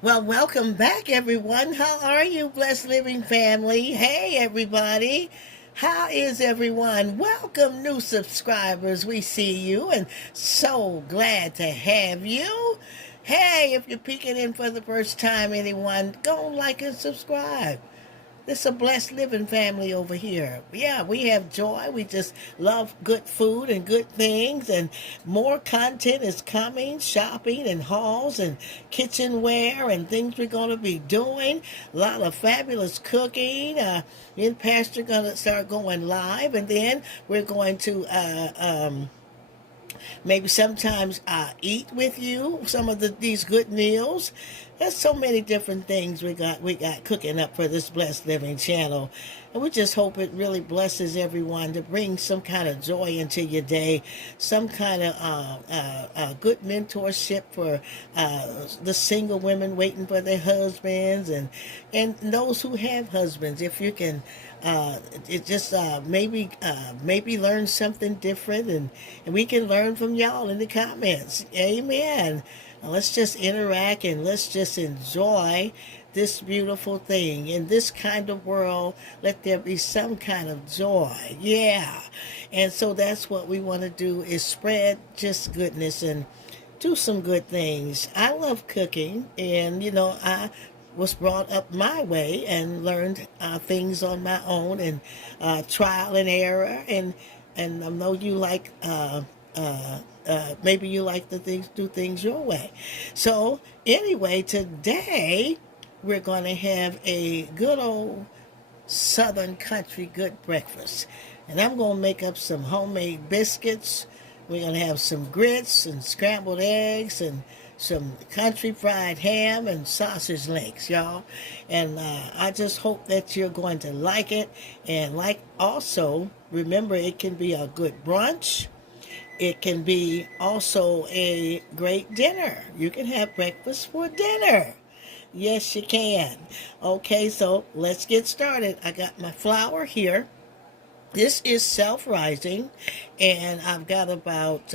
Well, welcome back, everyone. How are you, Blessed Living family? Hey, everybody. How is everyone? Welcome, new subscribers. We see you and so glad to have you. Hey, if you're peeking in for the first time, anyone, go like and subscribe. It's a blessed living family over here. Yeah, we have joy. We just love good food and good things, and more content is coming, shopping and hauls and kitchenware and things we're going to be doing. A lot of fabulous cooking. Me and Pastor going to start going live, and then we're going to maybe sometimes eat with you some of these good meals. There's so many different things we got cooking up for this Blessed Living channel. And we just hope it really blesses everyone to bring some kind of joy into your day, some kind of good mentorship for the single women waiting for their husbands, and those who have husbands. If you can it just maybe learn something different, and we can learn from y'all in the comments. Amen. Let's just interact and let's just enjoy this beautiful thing. In this kind of world, let there be some kind of joy. Yeah. And so that's what we want to do, is spread just goodness and do some good things. I love cooking, and I was brought up my way and learned things on my own, and trial and error, and I know you like maybe you like to do things your way. So anyway, today we're going to have a good old Southern country good breakfast. And I'm going to make up some homemade biscuits. We're going to have some grits and scrambled eggs and some country fried ham and sausage links, y'all. And I just hope that you're going to like it. And also, remember, it can be a good brunch. It can be also a great dinner. You can have breakfast for dinner. Yes, you can. Okay, so let's get started. I got my flour here. This is self-rising, and I've got about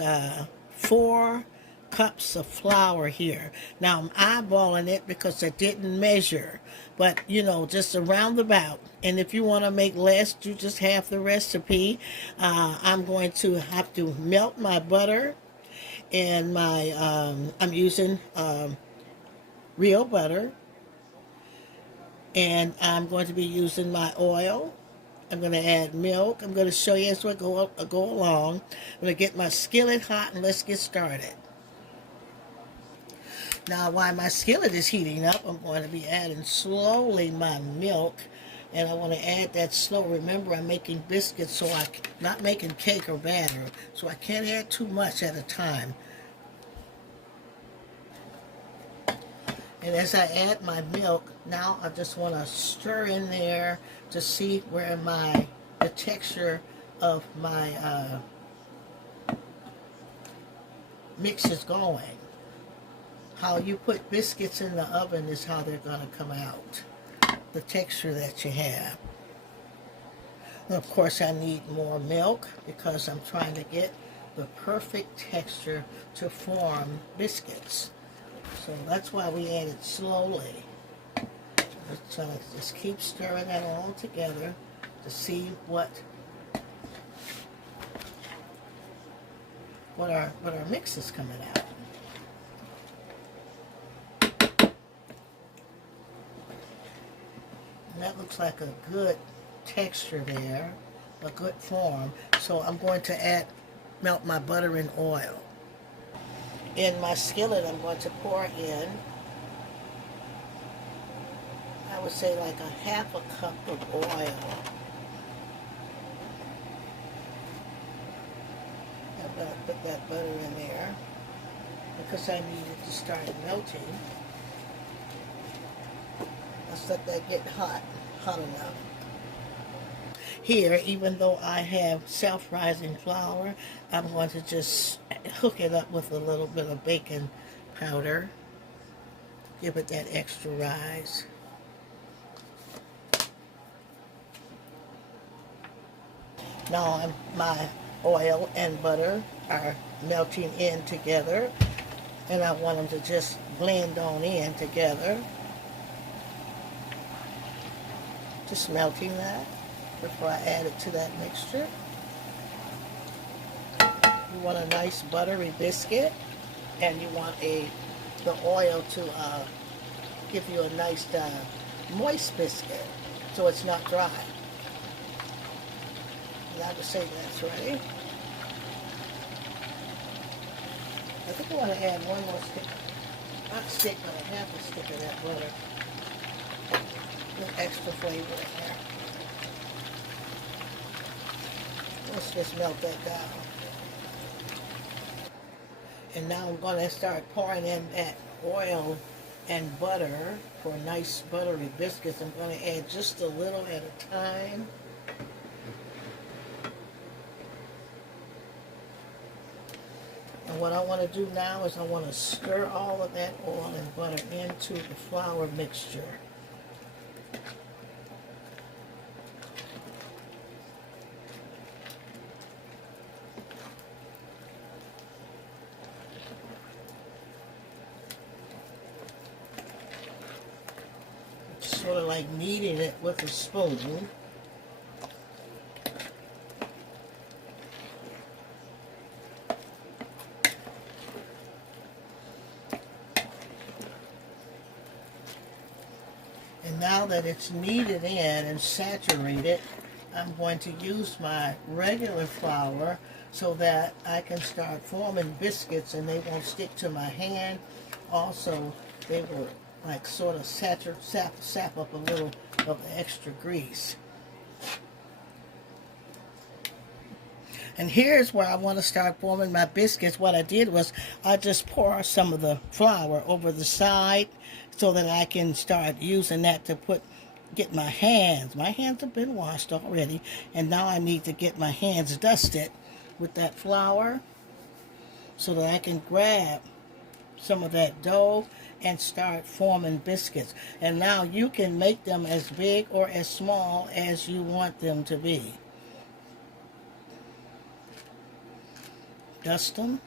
4 cups of flour here. Now I'm eyeballing it because I didn't measure, but just a roundabout. And if you want to make less, you just have the recipe. I'm going to have to melt my butter, and I'm using real butter, and I'm going to be using my oil. I'm going to add milk. I'm going to show you as I go along. I'm going to get my skillet hot, and let's get started. Now, while my skillet is heating up, I'm going to be adding slowly my milk, and I want to add that slow. Remember, I'm making biscuits, so I'm not making cake or batter, so I can't add too much at a time. And as I add my milk, now I just want to stir in there to see where the texture of my mix is going. How you put biscuits in the oven is how they're going to come out, the texture that you have. And of course, I need more milk because I'm trying to get the perfect texture to form biscuits. So that's why we add it slowly. So just keep stirring that all together to see what our mix is coming out. And that looks like a good texture there, a good form. So I'm going to melt my butter and oil. In my skillet, I'm going to pour in, I would say, like a half a cup of oil. I'm going to put that butter in there because I need it to start melting. Let's let that get hot enough. Here, even though I have self-rising flour, I'm going to just hook it up with a little bit of baking powder. Give it that extra rise. Now my oil and butter are melting in together. And I want them to just blend on in together. Just melting that before I add it to that mixture. You want a nice buttery biscuit, and you want the oil to give you a nice moist biscuit, so it's not dry. And I would say that's ready. I think I want to add one more stick, not stick, but a half a stick of that butter. A little extra flavor in there. Let's just melt that down. And now I'm going to start pouring in that oil and butter for nice buttery biscuits. I'm going to add just a little at a time. And what I want to do now is I want to stir all of that oil and butter into the flour mixture. Sort of like kneading it with a spoon. And now that it's kneaded in and saturated, I'm going to use my regular flour so that I can start forming biscuits and they won't stick to my hand. Also, they will like sort of sap up a little of the extra grease. And here's where I want to start forming my biscuits. What I did was I just pour some of the flour over the side so that I can start using that to get my hands. My hands have been washed already, and now I need to get my hands dusted with that flour so that I can grab some of that dough and start forming biscuits. And now you can make them as big or as small as you want them to be. Dust them,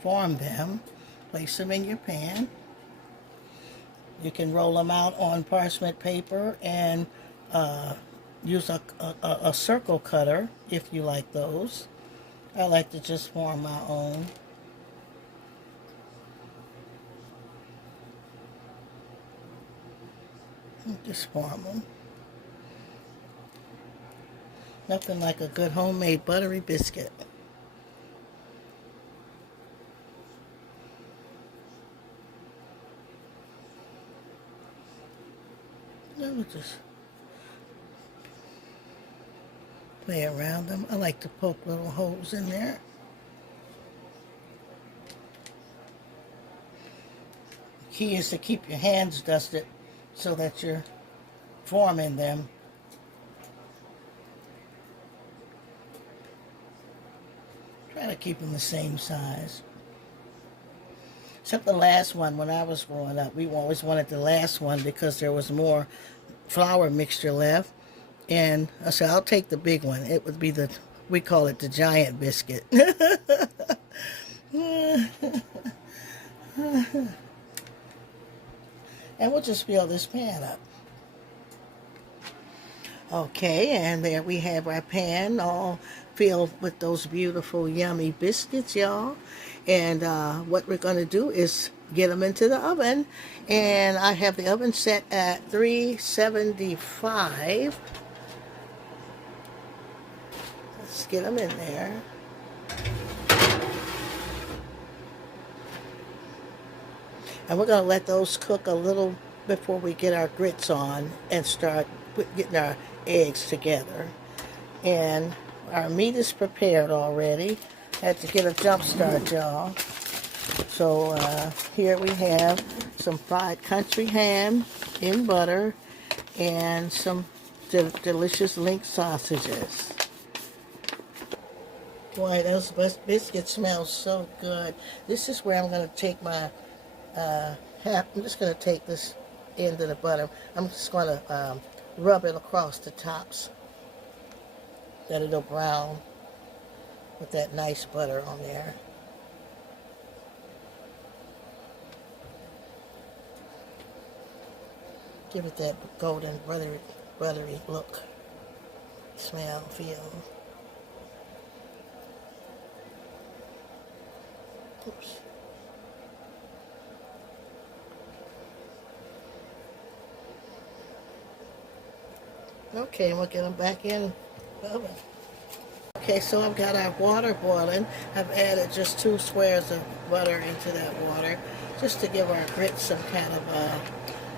form them, place them in your pan. You can roll them out on parchment paper and use a circle cutter if you like those. I like to just form my own. Just form them. Nothing like a good homemade buttery biscuit. Let me just play around them. I like to poke little holes in there. The key is to keep your hands dusted so that you're forming them. Try to keep them the same size. Except the last one, when I was growing up, we always wanted the last one because there was more flour mixture left. And I said, I'll take the big one. It would be we call it the giant biscuit. And we'll just fill this pan up. Okay, and there we have our pan all filled with those beautiful, yummy biscuits, y'all. And what we're going to do is get them into the oven. And I have the oven set at 375. Let's get them in there. And we're going to let those cook a little before we get our grits on and start getting our eggs together. And our meat is prepared already. Had to get a jump start, y'all. So here we have some fried country ham in butter and some delicious link sausages. Boy, those biscuits smell so good. This is where I'm going to take my I'm just going to take this end of the butter. I'm just going to rub it across the tops. That it'll brown with that nice butter on there. Give it that golden, buttery look, smell, feel. Oops. Okay, we'll get them back in the oven. Okay, so I've got our water boiling. I've added just 2 squares of butter into that water just to give our grits some kind of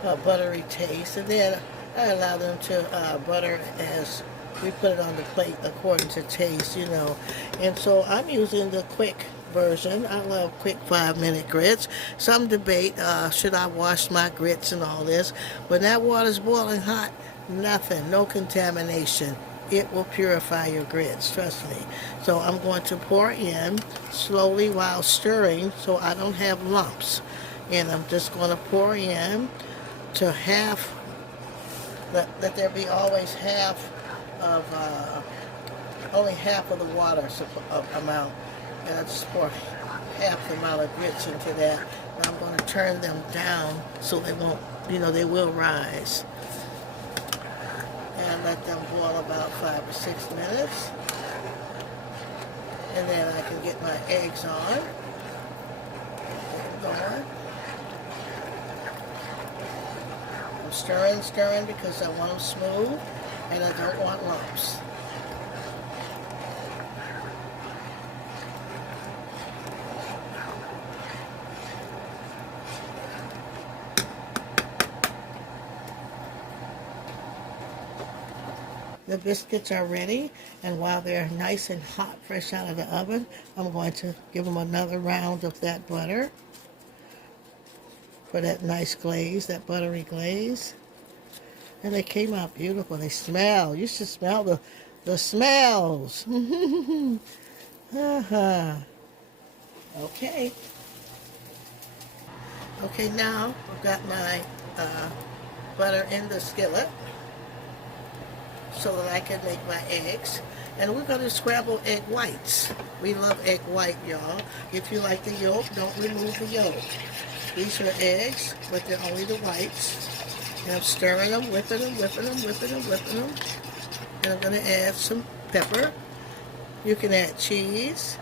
a buttery taste. And then I allow them to butter as we put it on the plate according to taste, you know. And so I'm using the quick version. I love quick 5-minute grits. Some debate, should I wash my grits and all this? When that water's boiling hot, nothing, no contamination. It will purify your grits, trust me. So I'm going to pour in slowly while stirring so I don't have lumps. And I'm just going to pour in to half, let there be always half of, only half of the water amount. And I just pour half the amount of grits into that. And I'm going to turn them down so they won't, you know, they will rise. And let them boil about 5 or 6 minutes. And then I can get my eggs on. Get them going. I'm stirring because I want them smooth and I don't want lumps. The biscuits are ready, and while they're nice and hot, fresh out of the oven, I'm going to give them another round of that butter for that nice glaze, that buttery glaze. And they came out beautiful. They smell. You should smell the smells. uh-huh. Okay. Okay, now I've got my butter in the skillet, so that I can make my eggs. And we're going to scramble egg whites. We love egg white, y'all. If you like the yolk, don't remove the yolk. These are eggs, but they're only the whites. And I'm stirring them, whipping them. And I'm going to add some pepper. You can add cheese.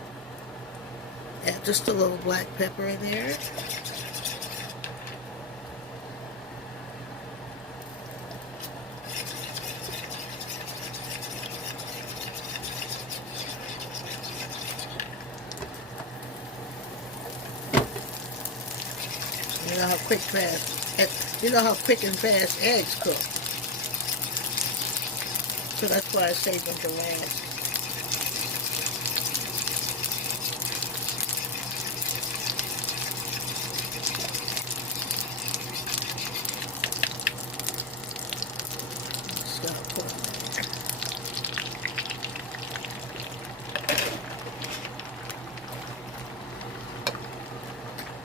Add just a little black pepper in there. You know how quick and fast eggs cook. So that's why I save them to last. Just gonna put them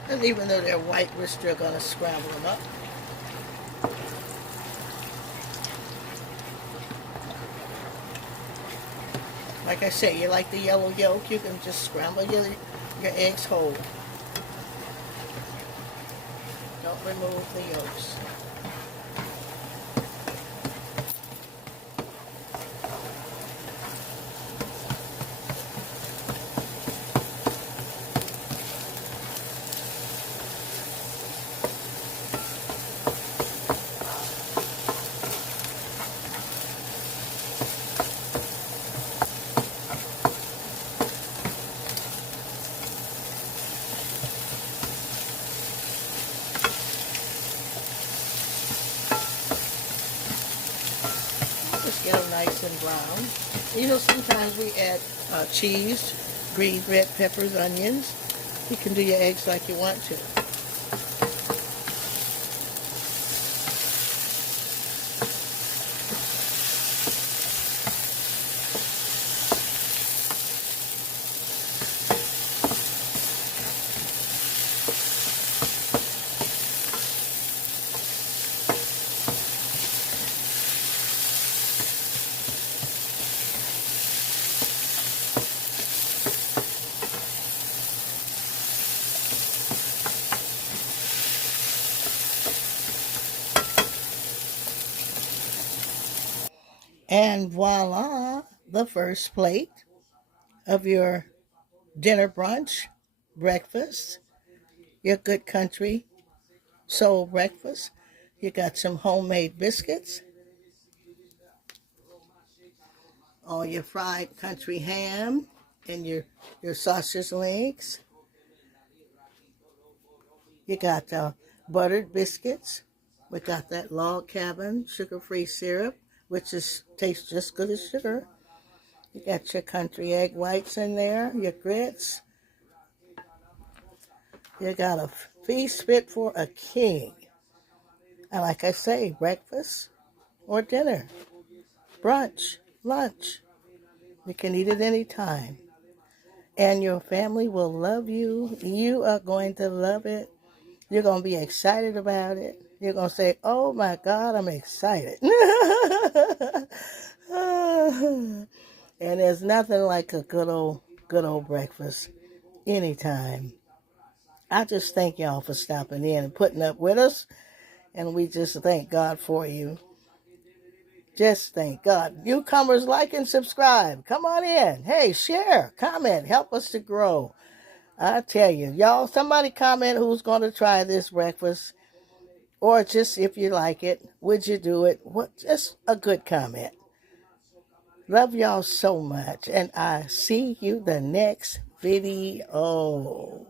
there. And even though they're white, we're still going to scramble them up. Like I say, you like the yellow yolk, you can just scramble your eggs whole. Don't remove the yolks. Just get them nice and brown. You know, sometimes we add cheese, green red peppers, onions. You can do your eggs like you want to. And voila, the first plate of your dinner brunch, breakfast, your good country soul breakfast. You got some homemade biscuits, all your fried country ham, and your sausage links. You got buttered biscuits. We got that log cabin sugar-free syrup, which tastes just good as sugar. You got your country egg whites in there, your grits. You got a feast fit for a king. And like I say, breakfast or dinner, brunch, lunch. You can eat it anytime. And your family will love you. You are going to love it. You're going to be excited about it. You're going to say, oh my God, I'm excited. And there's nothing like a good old breakfast anytime. I just thank y'all for stopping in and putting up with us. And we just thank God for you. Just thank God. Newcomers, like and subscribe. Come on in. Hey, share, comment, help us to grow. I tell you, y'all, somebody comment who's going to try this breakfast. Or just if you like it, would you do it? What? Just a good comment. Love y'all so much. And I see you the next video.